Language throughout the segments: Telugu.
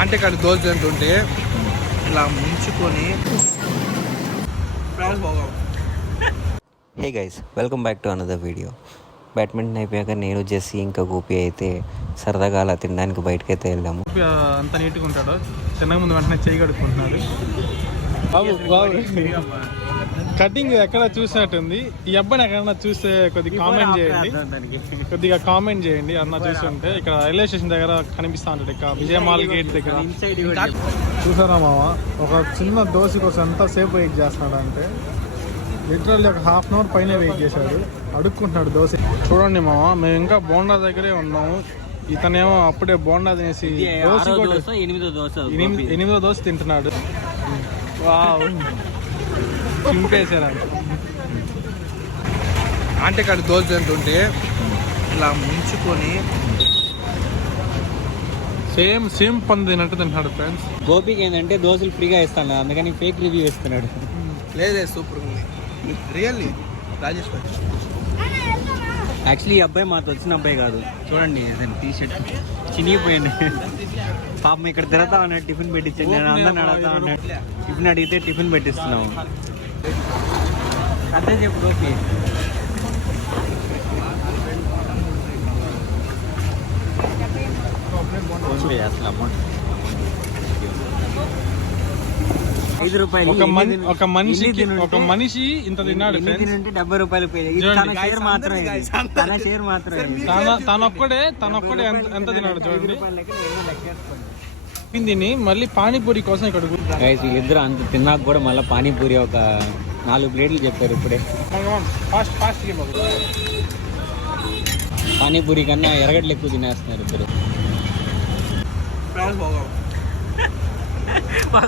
ఆంటెకాడ దోశ తింటుంటే ఇలా ముంచుకొని hey guys, welcome back to another video. Badminton అయిపోయాక నేను జెస్సీ ఇంకా గోపి అయితే సరదాగా అలా తినడానికి బయటకైతే వెళ్ళాము. అంత నీట్గా ఉంటాడు, తినక ముందు వెంటనే చేయి కడుక్కుంటున్నాడు. కటింగ్ ఎక్కడ చూసినట్టుంది. ఈ అబ్బాయిని ఎక్కడన్నా చూస్తే కొద్దిగా కామెంట్ చేయండి అన్న చూస్తుంటే. ఇక్కడ రైల్వే స్టేషన్ దగ్గర కనిపిస్తా ఉంటాడు, ఇక్కడ విజయమాల్ గేట్ దగ్గర. చూసారా మామ, ఒక చిన్న దోశ కోసం ఎంత సేపు వెయిట్ చేస్తున్నాడు అంటే లిటరల్లీ ఒక హాఫ్ అన్ అవర్ పైన వెయిట్ చేశాడు, అడుక్కుంటున్నాడు దోశ. చూడండి మామ, మేము ఇంకా బోండా దగ్గరే ఉన్నాము. ఇతనేమో అప్పుడే బోండా తినేసి ఎనిమిదో దోశ తింటున్నాడు. చింపేశారంట. ఆంటెకాడ దోశ తింటుంటే ఇలా ముంచుకొని సేమ్ పని తిన్నట్టు తింటున్నాడు ఫ్రెండ్స్. గోపికి ఏంటంటే దోశలు ఫ్రీగా ఇస్తాను, అందుకని ఫేక్ రివ్యూ ఇస్తున్నాడు. లేదే, సూపర్ ఉంది రియల్లీ. రాజేష్ యాక్చువల్లీ ఈ అబ్బాయి మాతో వచ్చిన అబ్బాయి కాదు. చూడండి టీ షర్ట్ చినిగిపోయింది. పాపం ఇక్కడ తిరుగుతా ఉన్నాడు, టిఫిన్ పెట్టించండి. నేను అందరిని అడుగుతా ఉన్నాడు, టిఫిన్ అడిగితే టిఫిన్ పెట్టిస్తున్నాము. అదే చెప్పు గోపి. అసలు అమౌంట్ 5 రూపాయలు. ఒక మనిషి ఇంత తిన్నాడు. 70 రూపాయలు తనొక్కడే ఎంత తిన్నాడు చూడండి. తిని మళ్ళీ పానీపూరి కోసం ఇక్కడ వీళ్ళిద్దరు అంత తిన్నాక కూడా మళ్ళీ పానీపూరి ఒక 4 ప్లేట్లు చెప్పారు ఇప్పుడే. పానీపూరి కన్నా ఎరగడ్లు ఎక్కువ తినేస్తున్నారు ఇద్దరు.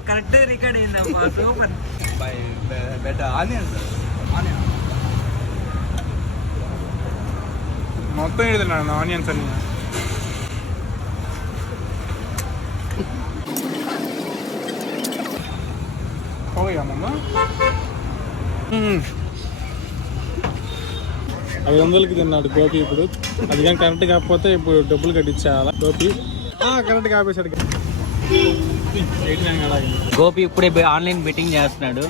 కరెక్ట్ రికార్డ్ అయిందమ్మా, సూపర్. మొత్తం తిన్నాను ఆనియన్స్ అన్ని. పోయామమ్మా 500కి తిన్నాడు గోపి ఇప్పుడు. అది కానీ కరెక్ట్ కాకపోతే ఇప్పుడు డబ్బులు కట్టించాలా గోపి. కరెక్ట్ కాపేశాడు గోపి ఇప్పుడే ఆన్లైన్ బెట్టింగ్ చేస్తున్నాడు.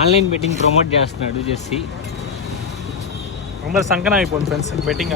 ఆన్లైన్ బెట్టింగ్ ప్రమోట్ చేస్తున్నాడు జెస్సీ. సంకన అయిపోయింది ఫ్రెండ్స్ బెట్టింగ్.